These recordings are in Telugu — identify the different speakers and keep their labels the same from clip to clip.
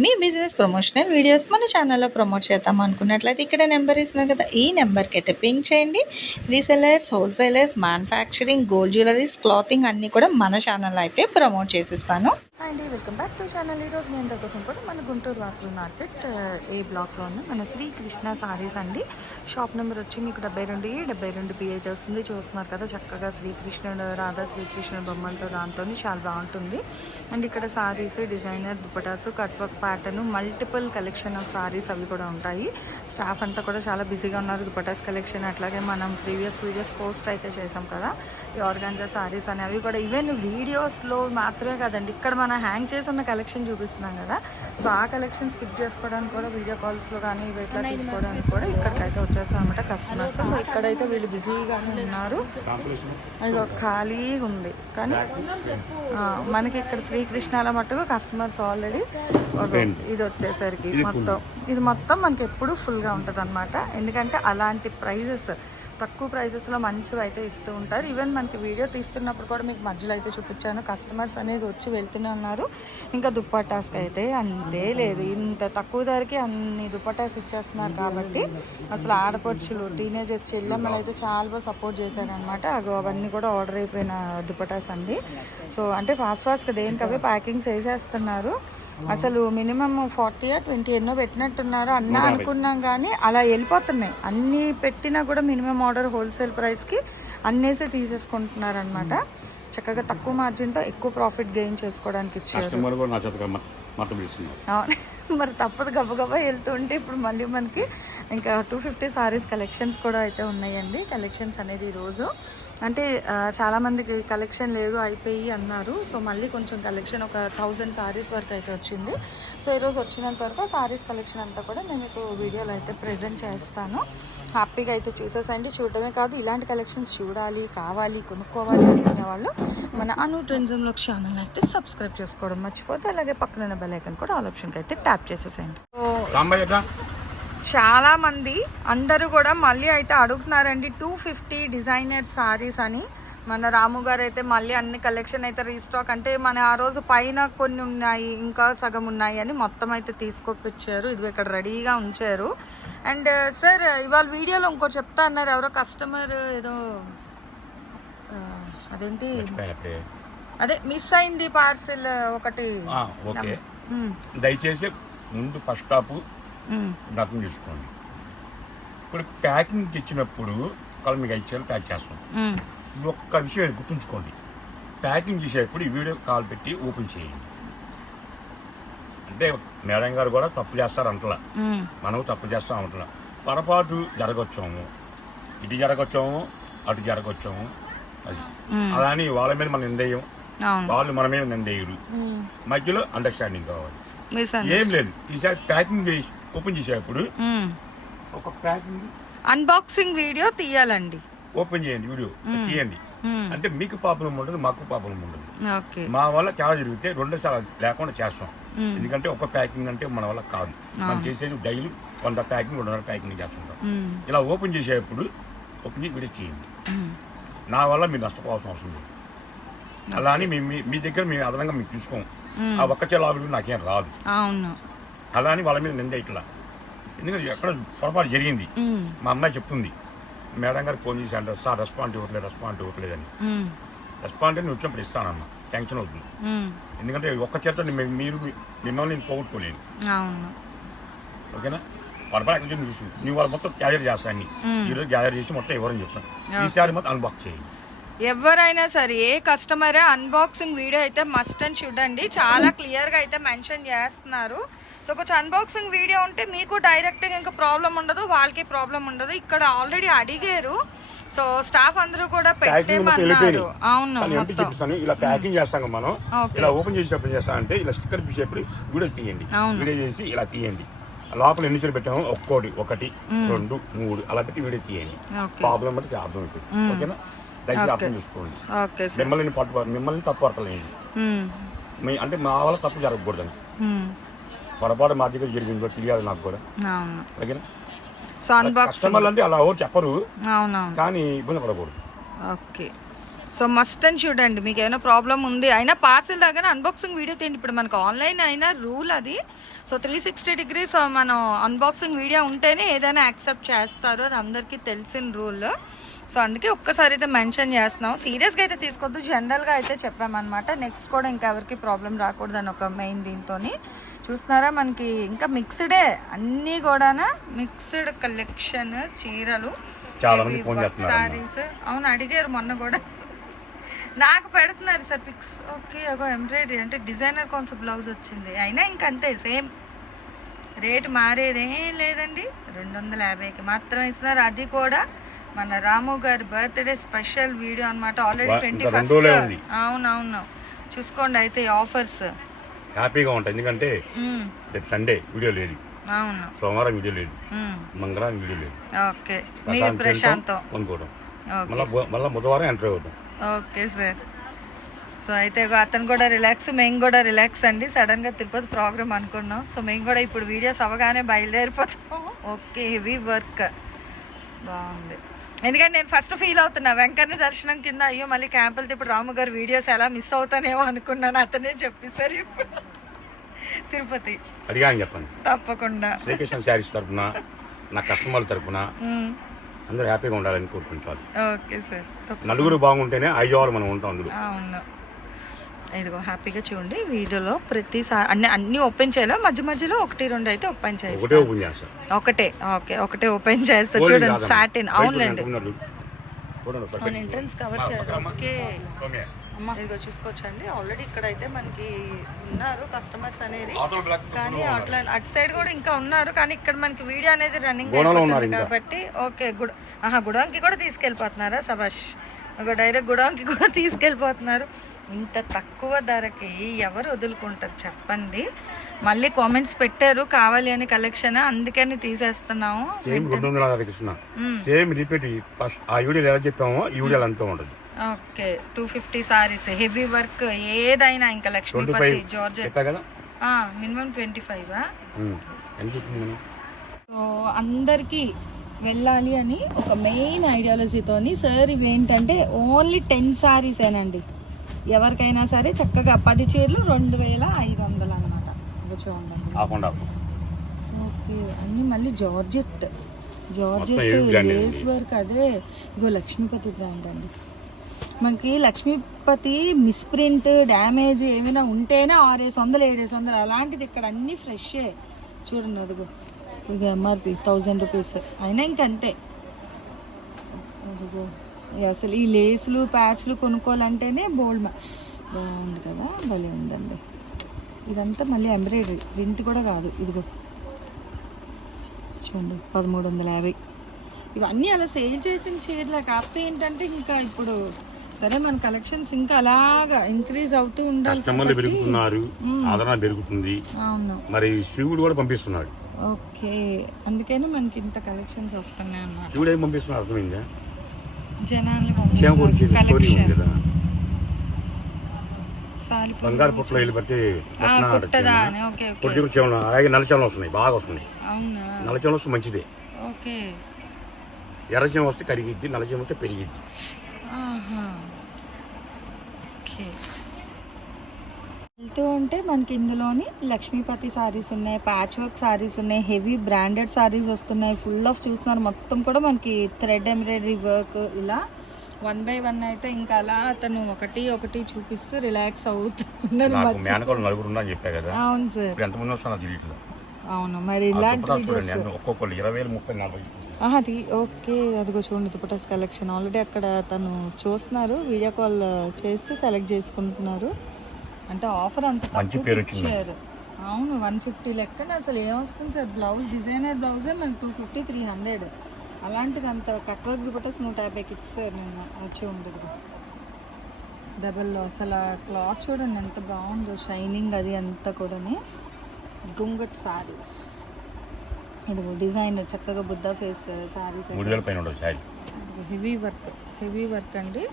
Speaker 1: మీ బిజినెస్ ప్రమోషనల్ వీడియోస్ మన ఛానల్లో ప్రమోట్ చేద్దాం అనుకున్నట్లయితే ఇక్కడ నెంబర్ ఇస్తున్నాం కదా. ఈ నెంబర్కి అయితే పింక్ చేయండి. Resellers wholesalers manufacturing gold jewelleries clothing అన్నీ కూడా మన ఛానల్లో అయితే promote చేసిస్తాను. And welcome back to channel ఈరోజు మీ అందరి కోసం కూడా మన గుంటూరు వాసులు మార్కెట్ ఏ బ్లాక్లో ఉన్న మన శ్రీకృష్ణ సారీస్ అండి. షాప్ నెంబర్ వచ్చి మీకు డెబ్బై రెండు ఏ డెబ్బై రెండు బిహెచ్ వస్తుంది చూస్తున్నారు కదా చక్కగా శ్రీకృష్ణుడు రాధా శ్రీకృష్ణుడు బొమ్మలతో దాంతో చాలా బాగుంటుంది. అండ్ ఇక్కడ sarees designer dupattas cut work pattern multiple collection of sarees అవి కూడా ఉంటాయి. స్టాఫ్ అంతా కూడా చాలా బిజీగా ఉన్నారు. దుపటాస్ కలెక్షన్ అట్లాగే మనం ప్రీవియస్ వీడియోస్ పోస్ట్ అయితే చేసాం కదా. ఈ ఆర్గాన్జా సారీస్ అని అవి కూడా ఈవెన్ వీడియోస్లో మాత్రమే కదండి ఇక్కడ మనం హ్యాంగ్ చేసి ఉన్న కలెక్షన్ చూపిస్తున్నాం కదా. సో ఆ కలెక్షన్స్ పిక్ చేసుకోవడానికి కూడా వీడియో కాల్స్లో కానీ ఇవి ఇట్లా తీసుకోవడానికి కూడా ఇక్కడికైతే వచ్చేస్తాం అనమాట కస్టమర్స్ సో ఇక్కడైతే వీళ్ళు బిజీగానే ఉన్నారు. ఇది ఒక ఖాళీగా ఉంది. కానీ మనకి ఇక్కడ శ్రీకృష్ణాల మట్టుకు కస్టమర్స్ ఆల్రెడీ ఇది వచ్చేసరికి మొత్తం. ఇది మొత్తం మనకి ఎప్పుడు ఫుల్గా ఉంటుంది అనమాట ఎందుకంటే అలాంటి ప్రైజెస్ తక్కువ ప్రైజెస్లో మంచివి అయితే ఇస్తూ ఉంటారు. ఈవెన్ మనకి వీడియో తీస్తున్నప్పుడు కూడా మీకు మధ్యలో అయితే చూపించాను. కస్టమర్స్ అనేది వచ్చి వెళ్తూనే ఉన్నారు. ఇంకా దుప్పటాస్కి అయితే అంతే లేదు. ఇంత తక్కువ ధరకి అన్ని దుప్పటాస్ ఇచ్చేస్తున్నారు కాబట్టి అసలు ఆడపడుచులు టీనేజర్స్ చెల్లెమ్మలు అయితే చాలా బాగా సపోర్ట్ చేశారనమాట అగో అవన్నీ కూడా ఆర్డర్ అయిపోయిన దుప్పటాస్ అండి. సో అంటే ఫాస్ట్ ఫాస్ట్గా దేనికి అవే ప్యాకింగ్ చేసేస్తున్నారు. అసలు మినిమం ఫార్టీ ట్వంటీ ఎన్నో పెట్టినట్టున్నారు అన్నా అనుకున్నాం కానీ అలా వెళ్ళిపోతున్నాయి. అన్ని పెట్టినా కూడా మినిమం ఆర్డర్ హోల్సేల్ ప్రైస్కి అన్నేసి తీసేసుకుంటున్నారు అనమాట చక్కగా తక్కువ మార్జిన్తో ఎక్కువ ప్రాఫిట్ గెయిన్ చేసుకోవడానికి ఇచ్చారు. మరి తప్పదు గబగబా వెళ్తుంటే ఇప్పుడు మళ్ళీ మనకి ఇంకా టూ ఫిఫ్టీ సారీస్ కలెక్షన్స్ కూడా అయితే ఉన్నాయండి. కలెక్షన్స్ అనేది ఈరోజు అంటే చాలామందికి కలెక్షన్ లేదు అయిపోయి అన్నారు. సో మళ్ళీ కొంచెం కలెక్షన్ ఒక థౌజండ్ సారీస్ వరకు అయితే వచ్చింది. సో ఈరోజు వచ్చినంత వరకు సారీస్ కలెక్షన్ అంతా కూడా నేను మీకు వీడియోలో అయితే ప్రజెంట్ చేస్తాను. హ్యాపీగా అయితే చూసేసండి. చూడటమే కాదు ఇలాంటి కలెక్షన్స్ చూడాలి కావాలి కొనుక్కోవాలి అనుకునే వాళ్ళు మన అను ట్రెండ్జంలో ఛానల్ అయితే సబ్స్క్రైబ్ చేసుకోవడం మర్చిపోతే అలాగే పక్కన బెల్ ఐకన్ కూడా ఆల్ ఆప్షన్కి అయితే ట్యాప్ చేసేసేయండి. సో
Speaker 2: సాంబాయి ఎట్లా
Speaker 1: చాలా మంది అందరూ కూడా మళ్ళీ అయితే అడుగుతున్నారండి టూ ఫిఫ్టీ డిజైనర్ సారీస్ అని. మన రాము గారు అయితే మళ్ళీ అన్ని కలెక్షన్ అయితే రీస్టాక్ అంటే మన ఆ రోజు పైన కొన్ని ఉన్నాయి ఇంకా సగం ఉన్నాయి అని మొత్తం అయితే తీసుకొప్పించారు ఇదిగో ఇక్కడ రెడీగా ఉంచారు. అండ్ సార్ ఇవాళ వీడియోలో ఇంకో చెప్తా అన్నారు. ఎవరో కస్టమర్ ఏదో అదేంటి. అదే మిస్ అయింది పార్సిల్ ఒకటి.
Speaker 2: దయచేసి ముందు ఫస్ట్ స్టాప్ అర్థం చేసుకోండి ఇప్పుడు ప్యాకింగ్ ఇచ్చినప్పుడు ఒకవేళ మీకు ఇచ్చారు ప్యాక్ చేస్తాం. ఇది ఒక్క విషయం గుర్తుంచుకోండి. ప్యాకింగ్ చేసేటప్పుడు ఈ వీడియో కాల్ పెట్టి ఓపెన్ చేయండి. అంటే మేడం గారు కూడా తప్పు చేస్తారు అంటలా.
Speaker 1: ఉమ్,
Speaker 2: మనం తప్పు చేస్తాం అంటలా. పొరపాటు జరగొచ్చాము. ఇటు జరగొచ్చాము అటు జరగొచ్చాము అది. అలాని వాళ్ళ మీద మనం నిందేయం. వాళ్ళు మన మీద నిందేయరు మధ్యలో అండర్స్టాండింగ్ కావాలి. ఏం లేదు. ఈసారి ప్యాకింగ్ చేసి ఓపెన్ చేసేటప్పుడు
Speaker 1: ఉమ్.
Speaker 2: ఒక ప్యాకింగ్.
Speaker 1: అన్బాక్సింగ్ వీడియో తీయాలండి.
Speaker 2: ఓపెన్ చేయండి వీడియో. తీయండి. అంటే మీకు ప్రాబ్లం ఉండదు మాకు ప్రాబ్లం ఉండదు. మా వల్ల చాలా జరిగితే రెండు సార్లు లేకుండా చేస్తాం. ఎందుకంటే ఒక ప్యాకింగ్ అంటే మన వల్ల కాదు. మనం చేసేది డైలీ వంద ప్యాకింగ్ రెండు వందల ప్యాకింగ్ చేస్తుంటాం. ఇలా ఓపెన్ చేసేటప్పుడు ఓపెన్ చేసి వీడియో చేయండి. నా వల్ల మీరు నష్టపోవాల్సిన అవసరం లేదు. అలా అని మీ దగ్గర మేము అదనంగా మీకు తీసుకోం. ఆ ఒక్క చెలాబులు నాకేం రాదు.
Speaker 1: అవును.
Speaker 2: అలా అని వాళ్ళ మీద నింద ఇట్లా. ఎందుకంటే ఎక్కడ పొరపాటు జరిగింది. మా అమ్మాయి చెప్తుంది మేడం గారు ఫోన్ చేసి అంటారు సార్ రెస్పాండ్ ఇవ్వట్లేదు రెస్పాండ్ ఇవ్వట్లేదని రెస్పాండ్ నేను వచ్చినప్పుడు ఇస్తానమ్మా టెన్షన్ అవుతుంది. ఎందుకంటే ఒక్క చేత మీరు మిమ్మల్ని నేను పోగొట్టుకోలేను. ఓకేనా? పొరపాటు చూసి నువ్వు వాళ్ళు మొత్తం గ్యాదర్ చేస్తాను ఈరోజు గ్యాదర్ చేసి మొత్తం ఎవరని చెప్తాను. ఈసారి మొత్తం అన్బాక్స్ చేయండి.
Speaker 1: ఎవరైనా సరే ఏ కస్టమర్ అన్బాక్సింగ్ వీడియో అయితే మస్ట్ అని చూడండి. చాలా క్లియర్గా అయితే మెన్షన్ చేస్తున్నారు. సో కొంచెం అన్బాక్సింగ్ వీడియో ఉంటే మీకు డైరెక్ట్గా ఇంకా ప్రాబ్లం ఉండదు వాళ్ళకి ప్రాబ్లం ఉండదు. ఇక్కడ ఆల్రెడీ అడిగారు. సో స్టాఫ్ అందరూ కూడా పెట్టేమన్నారు. అవును
Speaker 2: చూపిస్తాను ఇలా ప్యాకింగ్ చేస్తాం మనం. ఇలా ఓపెన్ చేసేటప్పుడు చేస్తామంటే ఇలా స్టిక్కర్ పిసేటప్పుడు వీడియో తీయండి. వీడియో చేసి ఇలా తీయండి. లోపల ఎన్ని చీరలు పెట్టాము ఒక్కోటి ఒకటి రెండు మూడు అలా పెట్టి వీడియో తీయండి. ప్రాబ్లం బట్టి అర్థం అయిపోయింది ఓకేనా? దయచేసి అర్థం చేసుకోండి.
Speaker 1: Okay sir.
Speaker 2: మిమ్మల్ని పట్టు మిమ్మల్ని తప్పు పడతలేదు మీ అంటే మా వల్ల తప్పు జరగకూడదని పొరపాటు మా దగ్గర జరిగిందో తెలియాలి నాకు కూడా. ఓకేనా? కస్టమర్లు అంటే అలా ఎవరు చెప్పరు. కానీ ఇబ్బంది పడకూడదు.
Speaker 1: ఓకే. సో మస్ట్ అని చూడండి మీకు ఏమైనా ప్రాబ్లం ఉంది? అయినా పార్సిల్ దగ్గర అన్బాక్సింగ్ వీడియో తీయండి. ఇప్పుడు మనకు ఆన్లైన్ అయినా రూల్ అది. సో త్రీ సిక్స్టీ డిగ్రీస్ మనం అన్బాక్సింగ్ వీడియో ఉంటేనే ఏదైనా యాక్సెప్ట్ చేస్తారు. అది అందరికీ తెలిసిన రూల్ సో అందుకే ఒక్కసారి అయితే మెన్షన్ చేస్తున్నాం. సీరియస్గా అయితే తీసుకోవద్దు. జనరల్గా అయితే చెప్పామన్నమాట. నెక్స్ట్ కూడా ఇంకా ఎవరికి ప్రాబ్లం రాకూడదు అని ఒక మెయిన్ దీంతో చూస్తున్నారా మనకి ఇంకా మిక్స్డే అన్నీ కూడా మిక్స్డ్ కలెక్షన్ చీరలు. సారీస్ అవును అడిగారు మొన్న కూడా. నాకు పెడుతున్నారు సార్ పిక్స్ ఓకే అగో ఎంబ్రాయిడరీ అంటే డిజైనర్ కాన్సెప్ట్ బ్లౌజ్ వచ్చింది. అయినా ఇంకంతే సేమ్ రేట్ మారేదేం లేదండి. రెండు వందల యాభైకి మాత్రం ఇస్తున్నారు. అది కూడా మన రాము గారి బర్త్డే స్పెషల్ వీడియో అనమాట ఆల్రెడీ ట్వంటీ ఫస్ట్. అవునవును. చూసుకోండి అయితే ఆఫర్స్.
Speaker 2: హ్యాపీగా ఉంటాయి ఎందుకంటే రేపు సండే వీడియో లేదు.
Speaker 1: అవును.
Speaker 2: సోమవారం వీడియో లేదు. మంగళవారం వీడియో లేదు.
Speaker 1: ఓకే. మీరు
Speaker 2: ప్రశాంత్.
Speaker 1: ఓకే.
Speaker 2: మళ్ళీ మళ్ళీ బుధవారం ఎంటర్ అవుతాం.
Speaker 1: Okay sir. సో అయితే అతను కూడా రిలాక్స్ మేము కూడా రిలాక్స్ అండి. సడన్గా తిరుపతి ప్రోగ్రామ్ అనుకున్నాం. సో మేము కూడా ఇప్పుడు వీడియోస్ అవ్వగానే బయలుదేరిపోతాం. Okay heavy work. బాగుంది. ఎందుకంటే నేను ఫస్ట్ ఫీల్ అవుతున్నా. వెంకన్న దర్శనం కింద అయ్యో మళ్ళీ క్యాంపులతో ఇప్పుడు రాము గారు వీడియోస్ ఎలా మిస్ అవుతానేమో అనుకున్నాను. అతనే చెప్పేశారు ఇప్పుడు. తిరుపతి.
Speaker 2: అడిగా అని చెప్పండి.
Speaker 1: తప్పకుండా.
Speaker 2: శ్రీకృష్ణ శారీస్ తరపున నా కస్టమర్ల తరపున. అందరూ హ్యాపీగా ఉండాలని కోరుకుంటారు
Speaker 1: ఓకే సార్.
Speaker 2: నలుగురు బాగుంటేనే ఐదు మనం ఉంటాం అందులో.
Speaker 1: అవును. ఇదిగో హ్యాపీగా చూడండి. వీడియోలో ప్రతిసారి అన్ని అన్ని ఓపెన్ చేయాలి? మధ్య మధ్యలో ఒకటి రెండు అయితే ఓపెన్
Speaker 2: ఒకటే
Speaker 1: చేస్తా
Speaker 2: ఓపెన్ చేస్తారు
Speaker 1: ఒకటే ఓకే ఒకటే ఓపెన్ చేస్తా. చూడండి. సాటిన్ అవునులేండి. మన ఎంట్రన్స్ కవర్ చేయాలి. ఓకే. ఇదిగో చూసుకోవచ్చండి. ఆల్రెడీ ఇక్కడ అయితే మనకి ఉన్నారు కస్టమర్స్ అనేది. కానీ అట్లా అటు సైడ్ కూడా ఇంకా ఉన్నారు. కానీ ఇక్కడ మనకి వీడియో అనేది రన్నింగ్ అయిపోతుంది. కాబట్టి ఓకే గుడ ఆహా గుడాంకి కూడా తీసుకెళ్ళిపోతున్నారా సబాష్ ఒక డైరెక్ట్ గుడాంకి కూడా తీసుకెళ్ళిపోతున్నారు. ఇంత తక్కువ ధరకి ఎవరు వదులుకుంటారు చెప్పండి. మళ్ళీ కామెంట్స్ పెట్టారు కావాలి అని కలెక్షన్ అందుకని తీసేస్తున్నాము.
Speaker 2: సేమ్ రెండు వందల యాభై సేమ్ రిపీట్ ఫస్ట్ ఆ వీడియోలో ఎలా చెప్పామో ఈ వీడియోలో అంతా ఉంటుంది.
Speaker 1: Okay two fifty sarees heavy work ఏదైనా ఇంకా లక్ష్మీపతి జార్జెట్
Speaker 2: కదా?
Speaker 1: మినిమం ట్వంటీ ఫైవ్ సో అందరికీ వెళ్ళాలి అని ఒక మెయిన్ ఐడియాలజీతోని సార్ ఇవేంటంటే ఓన్లీ టెన్ సారీసేనండి ఎవరికైనా సరే చక్కగా పది చీరలు రెండు వేల ఐదు వందలు అనమాట చూడండి ఓకే అన్నీ మళ్ళీ జార్జెట్. జార్జెట్ లేస్ వర్క్ అదే. ఇగో లక్ష్మీపతి బ్రాండ్ అండి. మనకి లక్ష్మీపతి మిస్ప్రింట్ డ్యామేజ్ ఏమైనా ఉంటేనే ఆరేసి వందలు ఏడేసి వందలు అలాంటిది ఇక్కడ అన్నీ ఫ్రెషే చూడండి అదిగో. ఇక ఎంఆర్పి థౌజండ్ రూపీస్ అయినా ఇంకంతే. అదిగో. అసలు ఈ లేసులు ప్యాచ్లు కొనుక్కోవాలంటేనే బోల్డ్ బాగుంది కదా భలే ఉందండి. ఇదంతా మళ్ళీ ఎంబ్రాయిడరీ ప్రింట్ కూడా కాదు ఇదిగో. చూడండి పదమూడు వందల యాభై. ఇవన్నీ అలా సేల్ చేసిన చీరలే కాకపోతే ఏంటంటే ఇంకా ఇప్పుడు సరే మన కలెక్షన్స్ ఇంకా అలాగా ఇంక్రీజ్ అవుతూ ఉండాలి
Speaker 2: పెరుగుతున్నారు ఆదరణ పెరుగుతుంది.
Speaker 1: అవును.
Speaker 2: మరి శివుడు కూడా పంపిస్తున్నాడు.
Speaker 1: ఓకే అందుకని మనకి ఇంత కలెక్షన్స్ వస్తున్నాయి అన్నమాట.
Speaker 2: శివుడు ఏం పంపిస్తున్నాడు అర్థమైందా? గురించి స్టోరీ ఉంది కదా. బంగారు పుట్టలో వెళ్ళి పడితే పొట్టి చేమలు అలాగే నల్ల చేమలు వస్తున్నాయి బాగా వస్తున్నాయి.
Speaker 1: అవునా?
Speaker 2: నల్ల చేమలు వస్తే మంచిదే.
Speaker 1: ఓకే.
Speaker 2: ఎర్ర చేమ వస్తే కరిగిద్ది నల్ల చేమ వస్తే పెరిగిద్ది.
Speaker 1: వెళ్తూ ఉంటే మనకి ఇందులోని లక్ష్మీపతి సారీస్ ఉన్నాయి ప్యాచ్ వర్క్ సారీస్ ఉన్నాయి హెవీ బ్రాండెడ్ సారీస్ వస్తున్నాయి ఫుల్ ఆఫ్ చూస్తున్నారు. మొత్తం కూడా మనకి థ్రెడ్ ఎంబ్రాయిడరీ వర్క్ ఇలా వన్ బై వన్ అయితే ఇంకా అలా అతను ఒకటి ఒకటి చూపిస్తూ రిలాక్స్ అవుతున్నారు అవును సార్. అవును మరి ఇలాంటి వీడియోస్ అది ఓకే. అదిగో చూడండి దుపటాస్ కలెక్షన్ ఆల్రెడీ అక్కడ తను చూస్తున్నారు వీడియో కాల్ చేస్తే సెలెక్ట్ చేసుకుంటున్నారు. అంటే ఆఫర్ అంత
Speaker 2: మంచి పేరు వచ్చింది.
Speaker 1: ఇచ్చారు అవును వన్ ఫిఫ్టీ లెక్కన అసలు ఏమొస్తుంది సార్? బ్లౌజ్ డిజైనర్ బ్లౌజే మనకి టూ ఫిఫ్టీ త్రీ హండ్రెడ్. అలాంటిది అంత కట్ వర్క్ నూట యాభైకి ఇచ్చారు నిన్న వచ్చి ఉండదు. డబల్ అసలు క్లాత్ చూడండి ఎంత బాగుందో షైనింగ్ అది అంతా కూడాని. గుంగట్ సారీస్ ఇది డిజైన్ చక్కగా Buddha face sarees heavy work heavy work అండి.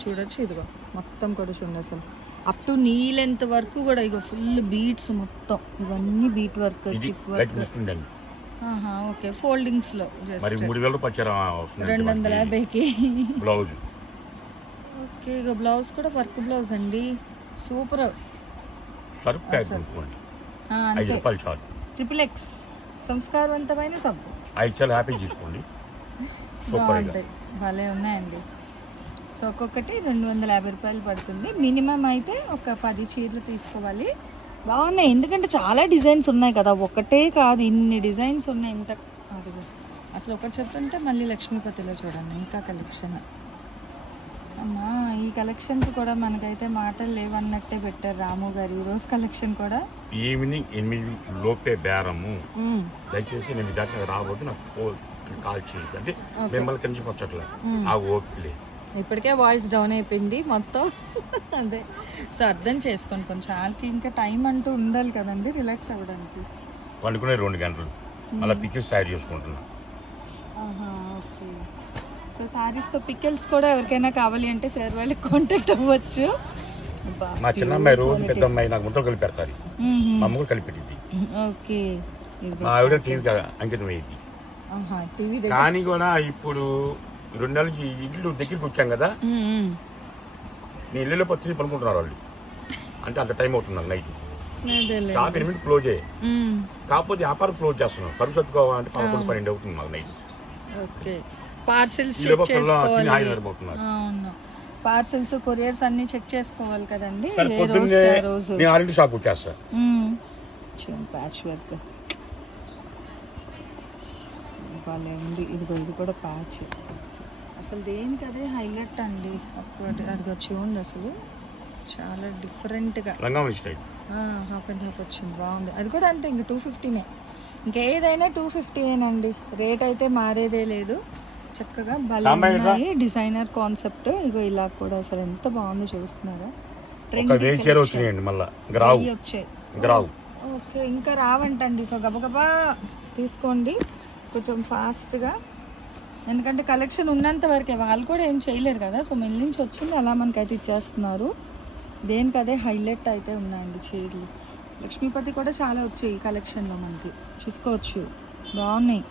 Speaker 1: చూడొచ్చు ఇదిగో మొత్తం కూడా చూడండి అసలు. అప్ టు నీ లెంత్ వరకు కూడా ఇగో ఫుల్ బీట్స్ మొత్తం. ఇవన్నీ beat work chip work okay.
Speaker 2: మరి మూడు వేల రూపాయలు చీర వస్తుంది
Speaker 1: రెండు వందల యాభైకి.
Speaker 2: బ్లౌజ్
Speaker 1: ఓకే ఇక బ్లౌజ్ కూడా వర్క్ బ్లౌజ్ అండి. సూపర్
Speaker 2: సర్ఫ్ ప్యాక్
Speaker 1: అంతే.
Speaker 2: చాలు.
Speaker 1: ట్రిపుల్ ఎక్స్ సంస్కారవంతమైన సబ్బు.
Speaker 2: ఐదు చాలా హ్యాపీ తీసుకోండి సూపర్ ఇక
Speaker 1: భలే ఉన్నాయండి. సో ఒక్కొక్కటి రెండు వందల యాభై రూపాయలు పడుతుంది. మినిమం అయితే ఒక పది చీరలు తీసుకోవాలి. బాగున్నాయి. ఎందుకంటే చాలా డిజైన్స్ ఉన్నాయి కదా. ఒకటే కాదు ఇన్ని డిజైన్స్ ఉన్నాయి. ఇంత అదిగో. అసలు ఒకటి చెప్తుంటే మళ్ళీ లక్ష్మీపతిలో చూడండి. ఇంకా కలెక్షన్. అమ్మా ఈ కలెక్షన్కి కూడా మనకైతే మాటలు లేవన్నట్టే పెట్టారు రాము గారు. ఈ రోజు కలెక్షన్ కూడా
Speaker 2: ఈవినింగ్ ఎనిమిది లోపే బేరము. దయచేసి నేను మీ దాకా రావద్దు. నాకు ఫోన్ కాల్ చేయదు అంటే మిమ్మల్ని కనిపించట్లే ఆ ఓపిక లేదు
Speaker 1: ఇప్పటికే వాయిస్ డౌన్ అయిపోయింది మొత్తం. అదే. సో అర్థం చేసుకోండి కొంచెం. వాళ్ళకి ఇంకా టైం అంటూ ఉండాలి కదండి రిలాక్స్ అవ్వడానికి.
Speaker 2: రెండు గంటలు. మళ్ళీ పిక్చర్స్ తయారు చేసుకుంటున్నా.
Speaker 1: ఓకే. సో శారీస్తో పికిల్స్ కూడా ఎవరికైనా కావాలి అంటే సార్ వాళ్ళకి కాంటాక్ట్ అవ్వచ్చు.
Speaker 2: మా చిన్న అమ్మాయి రోజు పెద్ద అమ్మాయి నాకు ముద్దలు కలిపి పెడతారు. మా అమ్మ కూడా కలిపి పెట్టింది
Speaker 1: ఓకే.
Speaker 2: మా ఆవిడ టీవీకి అంకితం అయ్యింది కానీ కూడా ఇప్పుడు రెండు నెలల నుంచి ఇల్లు దగ్గరికి వచ్చాం కదా. నేను ఇల్లులో పచ్చి పనుకుంటున్నారు వాళ్ళు. అంటే అంత టైం అవుతుంది నాకు నైట్. షాప్ ఎనిమిది క్లోజే
Speaker 1: మ్మ్.
Speaker 2: కాకపోతే వ్యాపారం క్లోజ్ చేస్తున్నాం. సరుకు సర్దుకోవాలంటే పదకొండు పన్నెండు అవుతుంది మాకు night
Speaker 1: okay. Parcels parcels couriers అన్ని చెక్ చేసుకోవాలి కదండి.
Speaker 2: పొద్దున్నే నేను ఆరింటి షాప్ వచ్చేస్తా.
Speaker 1: ప్యాచ్ వర్క్ భలే ఉంది ఇదిగో ఇది కూడా ప్యాచ్ అసలు దేనికి అదే హైలైట్ అండి. ఒక్కటి అదిగో చూడండి అసలు. చాలా డిఫరెంట్గా. హాఫ్ అండ్ హాఫ్ వచ్చింది. బాగుంది. అది కూడా అంతే ఇంక టూ ఫిఫ్టీనే ఇంకేదైనా టూ ఫిఫ్టీయేనండి రేట్ అయితే మారేదే లేదు. చక్కగా. ఉన్నాయి డిజైనర్ కాన్సెప్ట్. ఇగో ఇలా కూడా అసలు ఎంత బాగుందో చూస్తున్నారా.
Speaker 2: ఇంకా
Speaker 1: వచ్చాయి.
Speaker 2: ఇంకా
Speaker 1: ఓకే ఇంకా రావంటండి. సో గబగబా తీసుకోండి. కొంచెం ఫాస్ట్గా ఎందుకంటే కలెక్షన్ ఉన్నంత వరకే వాళ్ళు కూడా ఏం చేయలేరు కదా. సో మిల్ నుంచి వచ్చింది అలా మనకైతే ఇచ్చేస్తున్నారు. దేనికి అదే హైలైట్ అయితే ఉన్నాయండి చీరలు. లక్ష్మీపతి కూడా చాలా వచ్చాయి ఈ కలెక్షన్లో మనకి. చూసుకోవచ్చు. బాగున్నాయి.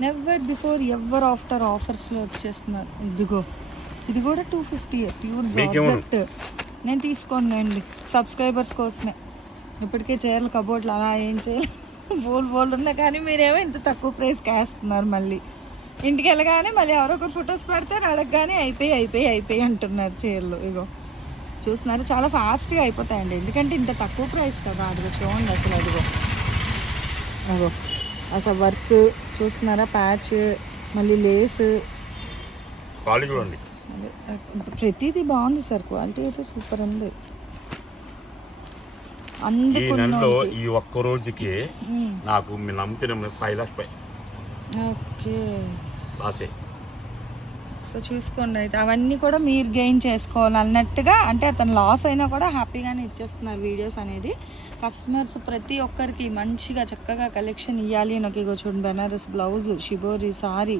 Speaker 1: నెవర్ బిఫోర్ ఎవర్ ఆఫ్టర్ ఆఫర్స్లో వచ్చేస్తున్నారు. ఇదిగో. ఇది కూడా టూ ఫిఫ్టీ ప్యూర్ జార్జెట్ నేను తీసుకోండి సబ్స్క్రైబర్స్ కోసమే. ఇప్పటికే చీరలు కబోర్డ్లు అలా ఏం చేయాలి. బోల్ బోల్ ఉన్నాయి కానీ మీరేమో ఇంత తక్కువ ప్రైస్కి వేస్తున్నారు మళ్ళీ. ఇంటికి వెళ్ళగానే మళ్ళీ ఎవరో ఒకరు ఫొటోస్ పెడతారు అడగగానే అయిపోయి అయిపోయి అయిపోయి అంటున్నారు చీరలు. ఇగో చూస్తున్నారు చాలా ఫాస్ట్గా అయిపోతాయండి. ఎందుకంటే ఇంత తక్కువ ప్రైస్ కదా. అదిగో చూడండి అసలు అదిగో. అదిగో అసలు వర్క్ చూస్తున్నారా? ప్యాచ్ మళ్ళీ లేస్ అదే, ప్రతిదీ బాగుంది సార్. క్వాలిటీ అయితే సూపర్ ఉంది.
Speaker 2: ఈ నెలలో ఈ ఒక్క రోజుకి నాకు మీరు నమ్ముతున్న ఫైవ్ లాక్స్ పై.
Speaker 1: ఓకే.
Speaker 2: లాసే
Speaker 1: సో చూసుకోండి అయితే. అవన్నీ కూడా మీరు గెయిన్ చేసుకోవాలి అన్నట్టుగా అంటే అతను లాస్ అయినా కూడా హ్యాపీగానే ఇచ్చేస్తున్నారు వీడియోస్ అనేది. కస్టమర్స్ ప్రతి ఒక్కరికి మంచిగా చక్కగా కలెక్షన్ ఇవ్వాలి అని ఒక ఇగో చూడండి Banaras blouse shibori saree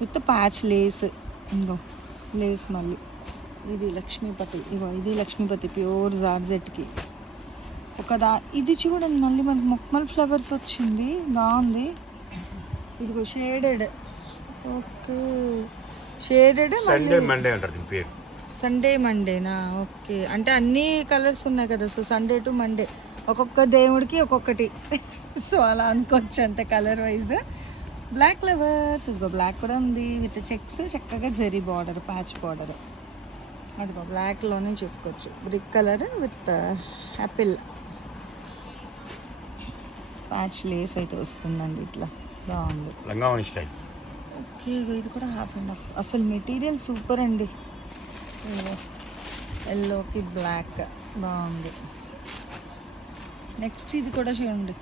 Speaker 1: with patch lace ఇంకో లేస్ మళ్ళీ. ఇది లక్ష్మీపతి ఇగో ఇది లక్ష్మీపతి ప్యూర్ జార్జెట్కి ఒక దా ఇది చూడండి మళ్ళీ మనకి మొక్కమల్ ఫ్లవర్స్ వచ్చింది. బాగుంది. ఇదిగో shaded. Okay. Shaded
Speaker 2: Sunday Monday అంటారు దీని పేరు.
Speaker 1: సండే మండేనా ఓకే. అంటే అన్ని కలర్స్ ఉన్నాయి కదా సో సండే టు మండే ఒక్కొక్క దేవుడికి ఒక్కొక్కటి. సో అలా అనుకోవచ్చు అంతే కలర్ వైజ్ బ్లాక్ ఫ్లవర్స్ ఇదిగో బ్లాక్ కూడా ఉంది. విత్ చెక్స్ చక్కగా జరీ బార్డర్ ప్యాచ్ బార్డర్ అదిగో బ్లాక్లోనే చూసుకోవచ్చు. Brick colour with apple patch lace అయితే వస్తుందండి ఇట్లా. బాగుంది.
Speaker 2: లంగావని స్టైల్.
Speaker 1: ఓకే ఇగో ఇది కూడా హాఫ్ అండ్ హాఫ్. అసలు మెటీరియల్ సూపర్ అండి. ఎల్లోకి బ్లాక్ బాగుంది. నెక్స్ట్ ఇది కూడా చూడండి.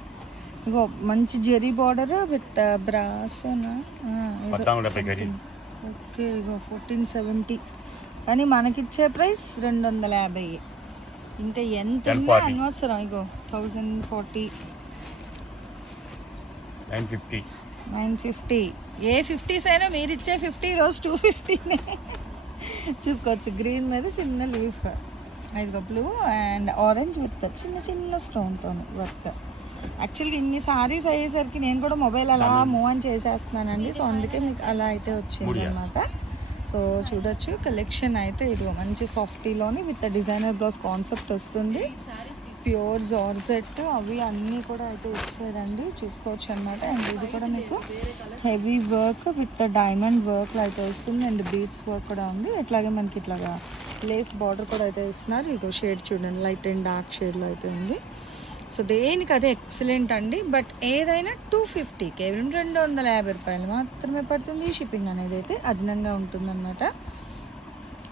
Speaker 1: ఇగో మంచి జెరీ బార్డర్ విత్ బ్రాసోనా ఓకే ఇగో ఫోర్టీన్ సెవెంటీ కానీ మనకిచ్చే ప్రైస్ రెండు వందల యాభై. ఇంకా ఎంత. అనవసరం ఇగో thousand forty
Speaker 2: nine fifty.
Speaker 1: Nine fifty. ఏ ఫిఫ్టీస్ అయినా మీరు ఇచ్చే ఫిఫ్టీ రోజు టూ ఫిఫ్టీనే. చూసుకోవచ్చు గ్రీన్ మీద చిన్న లీఫ్. ఇదిగో బ్లూ అండ్ ఆరెంజ్ విత్ చిన్న చిన్న స్టోన్తో వర్క్. యాక్చువల్గా ఇన్ని సారీస్ అయ్యేసరికి నేను కూడా మొబైల్ అలా మూవ్ ఆన్ చేసేస్తున్నానండి. సో అందుకే మీకు అలా అయితే వచ్చింది. అనమాట సో చూడొచ్చు కలెక్షన్ అయితే ఇదిగో మంచి సాఫ్టీలోని విత్ డిజైనర్ బ్లౌజ్ కాన్సెప్ట్ వస్తుంది. ప్యూర్ జార్జెట్ అవి అన్నీ కూడా అయితే ఇచ్చారండి. చూసుకోవచ్చు అనమాట అండ్ ఇది కూడా మీకు హెవీ వర్క్ విత్ డైమండ్ వర్క్లో అయితే వస్తుంది అండ్ బీట్స్ వర్క్ కూడా ఉంది. ఇట్లాగే మనకి ఇట్లాగా లేస్ బార్డర్ కూడా అయితే ఇస్తున్నారు. ఇగో షేడ్ చూడండి. లైట్ అండ్ డార్క్ షేడ్లో అయితే ఉంది. సో దేనికి అదే ఎక్సలెంట్ అండి. బట్ ఏదైనా టూ ఫిఫ్టీ కేవలం రెండు వందల యాభై రూపాయలు మాత్రమే పడుతుంది. షిప్పింగ్ అనేది అయితే అదనంగా ఉంటుందన్నమాట.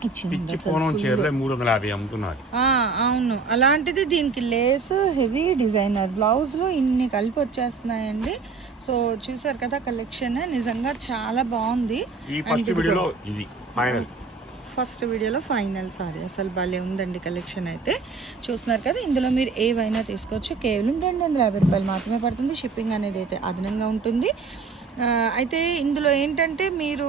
Speaker 2: పిచ్చి కోణం. చీరలే మూడు వందల యాభై అమ్ముతున్నారు.
Speaker 1: అవును. అలాంటిది దీనికి లేస్ హెవీ డిజైనర్ బ్లౌజ్లో ఇన్ని కలిపి వచ్చేస్తున్నాయండి. సో చూసారు కదా కలెక్షన్ నిజంగా చాలా బాగుంది.
Speaker 2: ఈ ఫస్ట్ వీడియోలో ఇది ఫైనల్
Speaker 1: ఫస్ట్ వీడియోలో ఫైనల్ సారీ అసలు భలే ఉందండి కలెక్షన్ అయితే. చూస్తున్నారు కదా ఇందులో మీరు ఏవైనా తీసుకోవచ్చు. కేవలం రెండు వందల యాభై రూపాయలు మాత్రమే పడుతుంది. షిప్పింగ్ అనేది అయితే అదనంగా ఉంటుంది. అయితే ఇందులో ఏంటంటే మీరు